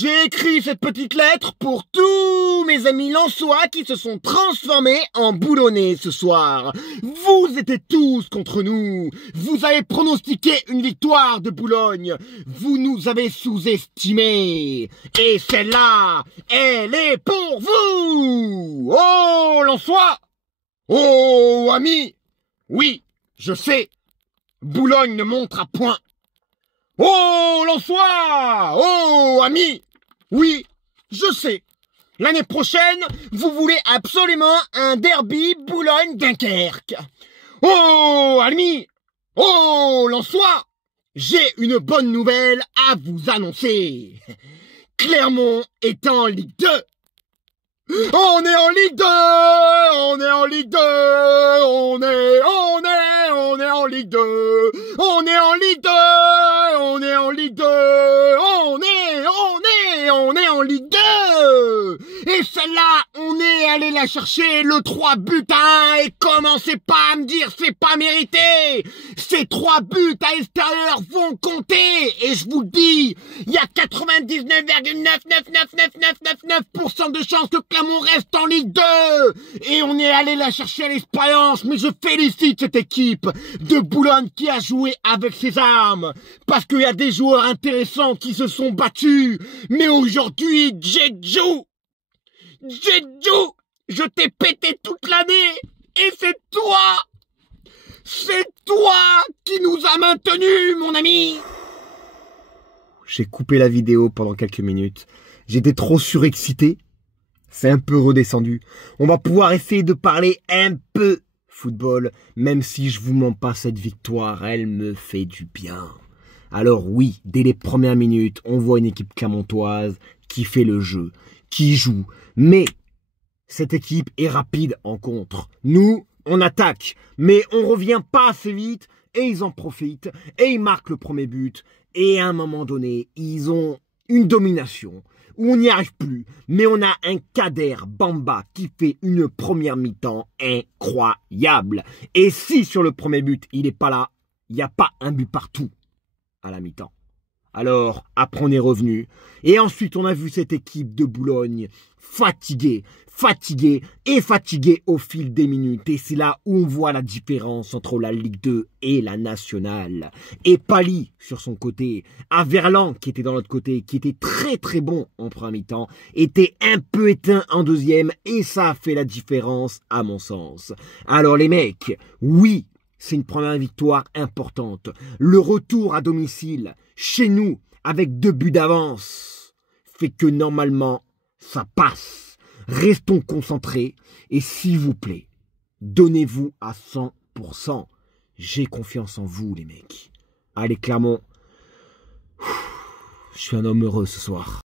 J'ai écrit cette petite lettre pour tous mes amis lensois qui se sont transformés en boulonnais ce soir. Vous étiez tous contre nous. Vous avez pronostiqué une victoire de Boulogne. Vous nous avez sous-estimés. Et celle-là, elle est pour vous. Oh, lensois! Oh, amis! Oui, je sais. Boulogne ne montera point. Oh, lensois! Oh, amis! Oui, je sais. L'année prochaine, vous voulez absolument un derby Boulogne-Dunkerque. Oh, amis! Oh, lensois! J'ai une bonne nouvelle à vous annoncer. Clermont est en Ligue 2. On est en Ligue 2! On est en Ligue 2! On est en Ligue 2! On est en Ligue 2! On est en Ligue 2! On est en Ligue 2! Et celle-là, on est allé la chercher, le 3 buts à 1, et commencez pas à me dire c'est pas mérité! Ces 3 buts à l'extérieur vont compter! Et je vous le dis, il y a 99,9999999% de chances que Clermont reste en Ligue 2! Et on est allé la chercher à l'expérience, mais je félicite cette équipe de Boulogne qui a joué avec ses armes, parce qu'il y a des joueurs intéressants qui se sont battus, mais aujourd'hui, Jeju, je t'ai pété toute l'année, et c'est toi qui nous a maintenus, mon ami. J'ai coupé la vidéo pendant quelques minutes, j'étais trop surexcité, c'est un peu redescendu, on va pouvoir essayer de parler un peu football, même si je vous mens pas, cette victoire, elle me fait du bien. Alors oui, dès les premières minutes, on voit une équipe clermontoise qui fait le jeu, qui joue, mais cette équipe est rapide en contre. Nous, on attaque, mais on revient pas assez vite, et ils en profitent, et ils marquent le premier but, et à un moment donné, ils ont une domination, où on n'y arrive plus, mais on a un Kader Bamba qui fait une première mi-temps incroyable. Et si sur le premier but, il n'est pas là, il n'y a pas un but partout à la mi-temps. Alors, après on est revenu, et ensuite on a vu cette équipe de Boulogne fatiguée au fil des minutes, et c'est là où on voit la différence entre la Ligue 2 et la Nationale. Et Pally, sur son côté, Averland qui était dans l'autre côté, qui était très très bon en première mi-temps, était un peu éteint en deuxième, et ça a fait la différence à mon sens. Alors les mecs, oui, c'est une première victoire importante. Le retour à domicile, chez nous, avec 2 buts d'avance, fait que normalement, ça passe. Restons concentrés et s'il vous plaît, donnez-vous à 100%. J'ai confiance en vous, les mecs. Allez, Clermont, je suis un homme heureux ce soir.